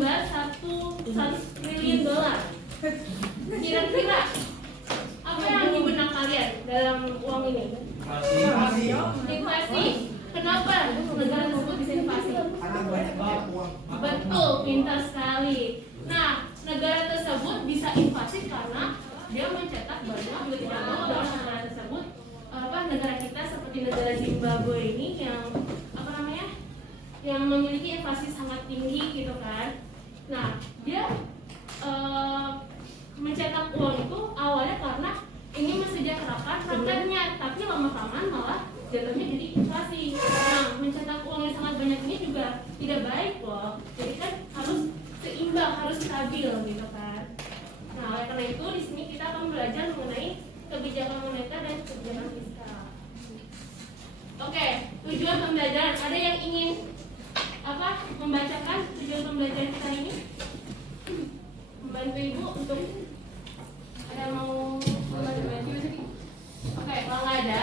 sumber 100 triliun dolar. Kira-kira apa yang di benak kalian dalam uang ini? Inflasi. Kenapa negara tersebut bisa inflasi? Betul, pintar sekali. Nah, negara tersebut bisa inflasi karena dia mencetak banyak juga tidak tahu dalam negara tersebut negara kita seperti negara Zimbabwe ini yang yang memiliki inflasi sangat tinggi gitu kan. Nah, dia mencetak uang itu awalnya karena ingin mensejahterakan rakyatnya, tapi lama-kelamaan malah jatuhnya jadi inflasi. Nah, mencetak uang yang sangat banyak ini juga tidak baik loh. Jadi kan harus seimbang, harus stabil gitu kan. Nah, oleh karena itu di sini kita akan belajar mengenai kebijakan moneter dan kebijakan fiskal. Oke, tujuan pembelajaran. Ada yang ingin membacakan tujuan pembelajaran kita ini? Membantu ibu untuk ada mau membantu? Oke, kalau nggak ada,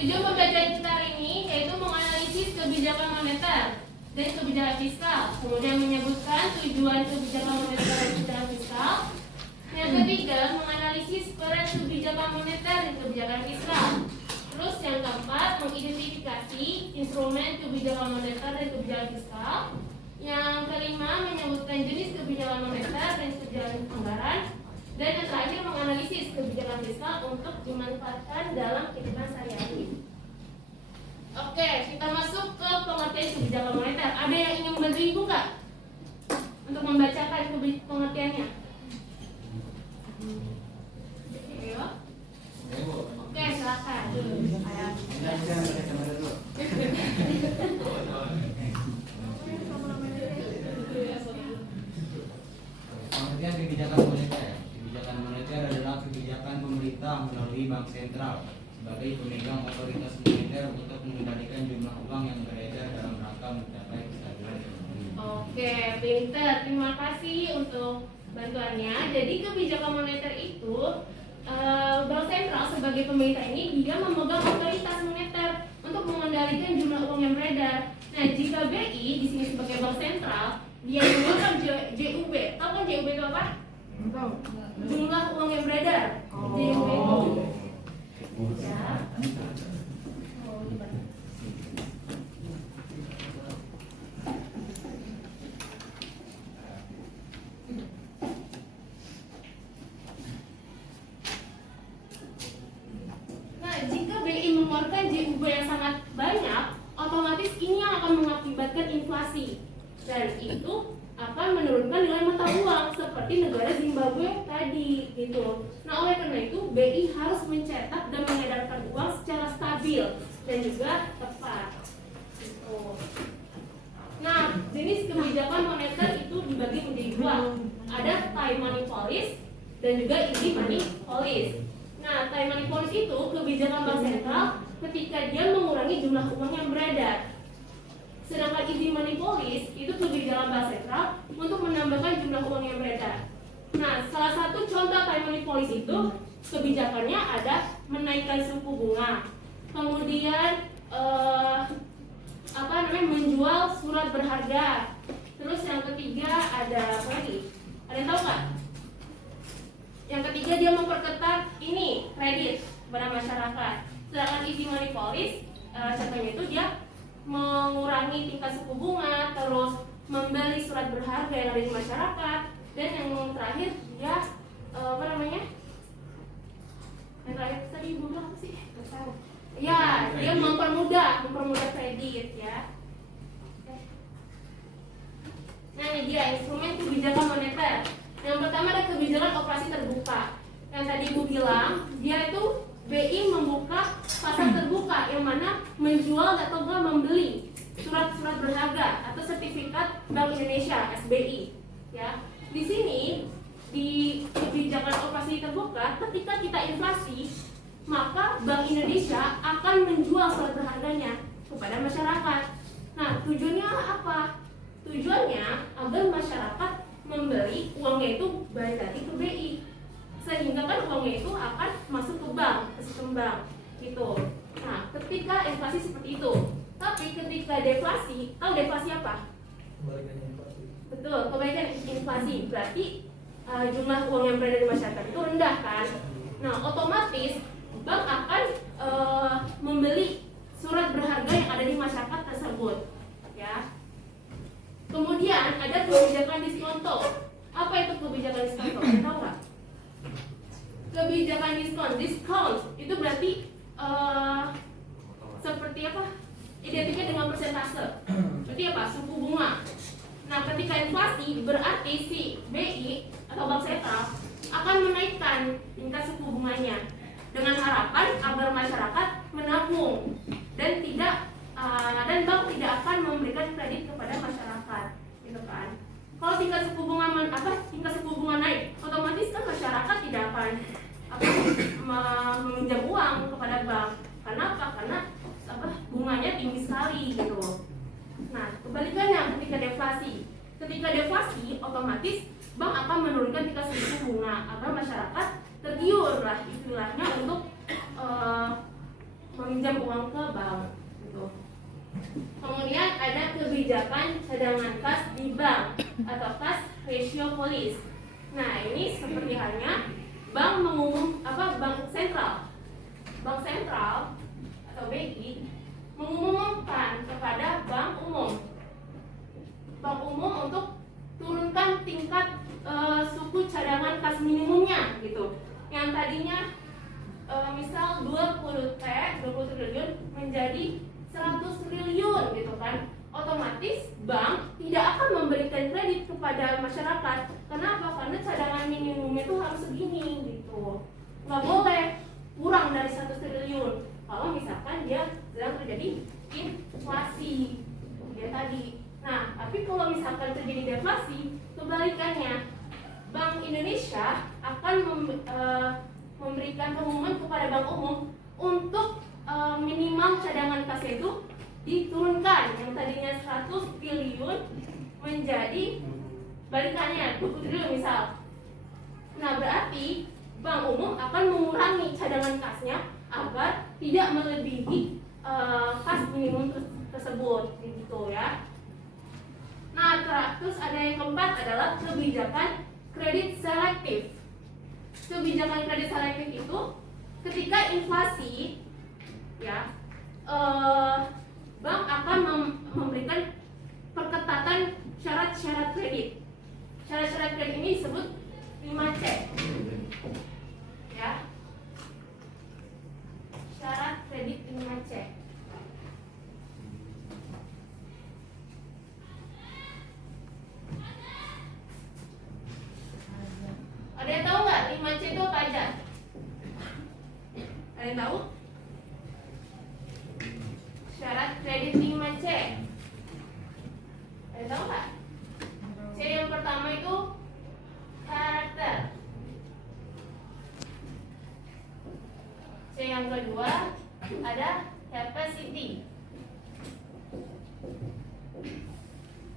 tujuan pembelajaran kita hari ini yaitu menganalisis kebijakan moneter dan kebijakan fiskal, kemudian menyebutkan tujuan kebijakan moneter dan kebijakan fiskal. Yang ketiga, menganalisis peran kebijakan moneter dan kebijakan fiskal. Terus yang keempat, mengidentifikasi instrumen kebijakan moneter dan kebijakan fiskal. Yang kelima, menyebutkan jenis kebijakan moneter dan kebijakan anggaran. Dan yang terakhir, menganalisis kebijakan fiskal untuk dimanfaatkan dalam kehidupan sehari-hari. Oke, kita masuk ke pengertian kebijakan moneter. Ada yang ingin membantu ibu nggak untuk membacakan pengertiannya? Ayo. Oke, silakan. Pengertian kebijakan moneter. Kebijakan moneter adalah kebijakan pemerintah melalui bank sentral sebagai pemegang otoritas moneter untuk mengendalikan jumlah uang yang beredar dalam rangka mencapai kestabilan ekonomi. Oke, pinter. Terima kasih untuk bantuannya. Jadi kebijakan moneter itu bank sentral sebagai pemerintah ini dia memegang otoritas moneter untuk mengendalikan jumlah uang yang beredar. Nah, jika BI di sini sebagai bank sentral, dia memegang JUB. Tahu kan JUB itu apa? Jumlah uang yang beredar. JUB itu. Ya. Jika BI mengeluarkan JUB yang sangat banyak, otomatis ini yang akan mengakibatkan inflasi dan itu akan menurunkan nilai mata uang seperti negara Zimbabwe tadi gitu. Nah, oleh karena itu BI harus mencetak dan mengedarkan uang secara stabil dan juga tepat gitu. Nah, jenis kebijakan moneter itu dibagi menjadi dua. Ada time money policy dan juga easy money policy. Nah, time money policy itu kebijakan bank sentral ketika dia mengurangi jumlah uang yang beredar. Sedangkan easy money policy itu kebijakan bank sentral untuk menambahkan jumlah uang yang beredar. Nah, salah satu contoh time money policy itu kebijakannya ada menaikkan suku bunga, kemudian menjual surat berharga. Terus yang ketiga ada apa lagi? Ada yang tahu nggak? Yang ketiga dia memperketat ini kredit kepada masyarakat. Sedangkan easy money policy contohnya itu dia mengurangi tingkat suku bunga, terus membeli surat berharga yang ada di masyarakat, dan yang terakhir dia yang terakhir tadi ibu bilang apa sih? Ya, dia mempermudah kredit ya. Nah, ini dia instrumen kebijakan moneter. Yang pertama ada kebijakan operasi terbuka. Yang tadi ibu bilang, dia itu BI membuka pasar terbuka yang mana menjual atau enggak membeli surat-surat berharga atau sertifikat Bank Indonesia SBI. Ya, di sini di kebijakan operasi terbuka, ketika kita inflasi, maka Bank Indonesia akan menjual surat berharganya kepada masyarakat. Nah, tujuannya apa? Tujuannya agar masyarakat membeli uangnya itu balik lagi ke BI, sehingga kan uangnya itu akan masuk ke bank, ke sistem bank gitu. Nah, ketika inflasi seperti itu, tapi ketika deflasi, tahu deflasi apa? Kembalikan inflasi. Betul, kebaikan inflasi berarti jumlah uang yang beredar di masyarakat itu rendah kan. Nah, otomatis bank akan membeli surat berharga yang ada di masyarakat tersebut, ya. Kemudian ada kebijakan diskonto. Apa itu kebijakan diskonto? Tahu nggak? Kebijakan diskon itu berarti seperti apa? Identiknya dengan persentase. Berarti apa? Suku bunga. Nah, ketika inflasi berarti si BI atau bank sentral akan menaikkan tingkat suku bunganya dengan harapan agar masyarakat menabung dan dan bank tidak akan memberikan kredit kepada masyarakat, gitu kan? Kalau tingkat suku bunga naik, otomatis kan masyarakat tidak akan meminjam uang kepada bank. Karena apa? Karena bunganya tinggi sekali gitu. Nah, kebalikannya ketika deflasi otomatis bank akan menurunkan tingkat suku bunga agar masyarakat tergiur lah istilahnya untuk meminjam uang ke bank gitu. Kemudian ada kebijakan cadangan kas di bank atau cash ratio policy. Nah, ini seperti halnya bank sentral atau BI mengumumkan kepada bank umum untuk turunkan tingkat suku cadangan kas minimumnya gitu. Yang tadinya misal 20 triliun menjadi 100 triliun gitu kan. Otomatis bank tidak akan memberikan kredit kepada masyarakat. Kenapa? Karena cadangan minimumnya itu harus segini gitu. Nggak boleh kurang dari 1 triliun. Kalau misalkan dia sedang terjadi inflasi ya tadi. Nah, tapi kalau misalkan terjadi deflasi, kebalikannya, Bank Indonesia akan memberikan pengumuman kepada bank umum untuk minimal cadangan kas itu diturunkan yang tadinya 100 triliun menjadi balikannya 20 triliun misal. Nah, berarti bank umum akan mengurangi cadangan kasnya agar tidak melebihi kas minimum tersebut gitu ya. Nah, terus ada yang keempat adalah kebijakan kredit selektif. Kebijakan kredit selektif itu ketika inflasi ya bank akan memberikan perketatan syarat-syarat kredit. Syarat-syarat kredit ini disebut 5C ya. Syarat kredit 5C. Ada yang tahu nggak 5C itu apa aja? Ada yang tahu? Syarat kredit 5C. Ada yang tahu nggak? C yang pertama itu karakter. C yang kedua ada capacity.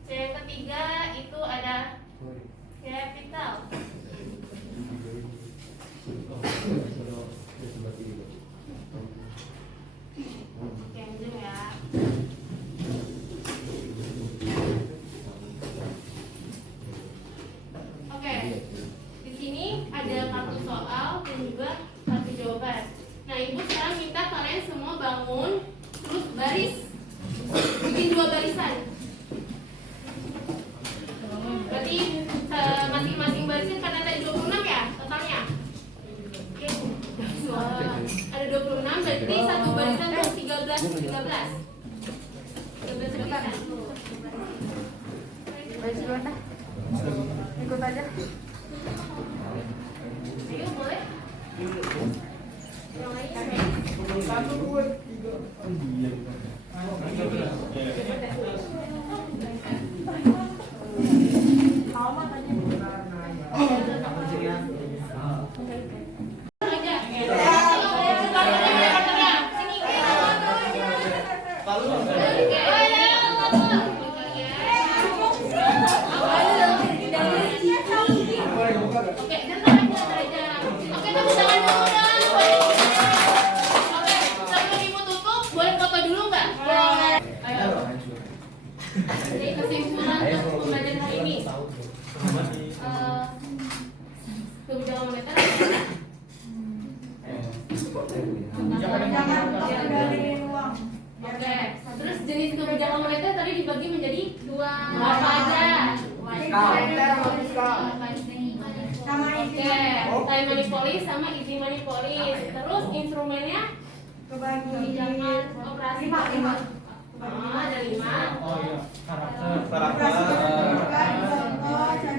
C yang ketiga itu ada capital. Kenjung ya. Oke. Di sini ada kartu soal dan juga kartu jawaban. Nah, Ibu sekarang minta kalian semua bangun terus baris. Bikin 2 barisan. Berarti masing-masing barisan kan ada 26 ya totalnya. Oke. Ada 26 berarti satu barisan tuh 13 barisan. Baik, gimana? Ikut aja. Ayo boleh? Yang lain Jadi kesimpulan Oke, time money policy sama easy money policy. Terus instrumennya kebijakan operasi. Ada 5. Oh iya, karakter. Oke,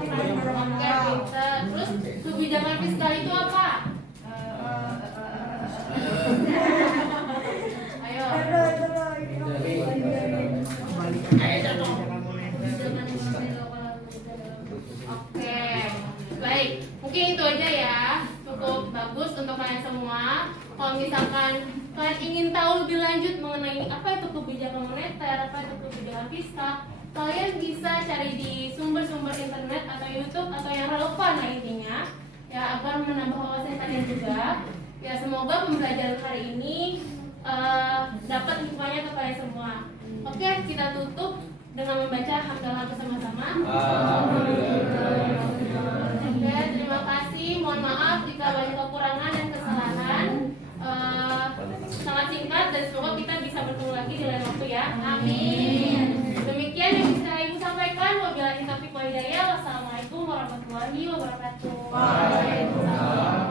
pinter. Terus kebijakan fiskal itu apa? Ayo. Oke, baik. Mungkin itu aja ya. Cukup bagus untuk kalian semua. Kalau misalkan kalian ingin tahu lebih lanjut mengenai apa itu kebijakan moneter, apa itu kebijakan fiskal, kalian bisa cari di sumber-sumber internet atau YouTube atau yang relevan lah intinya, ya agar menambah wawasan kalian juga. Ya semoga pembelajaran hari ini dapat hikmahnya ke kalian semua. Oke, kita tutup dengan membaca hamdalah bersama-sama. Oke, terima kasih. Mohon maaf jika banyak kekurangan dan kesalahan. Sangat singkat dan semoga kita bisa bertemu lagi di lain waktu ya. Amin. Demikian yang bisa Ibu sampaikan. Wabillahi taufiq wal hidayah. Wassalamualaikum warahmatullahi wabarakatuh. Waalaikumsalam.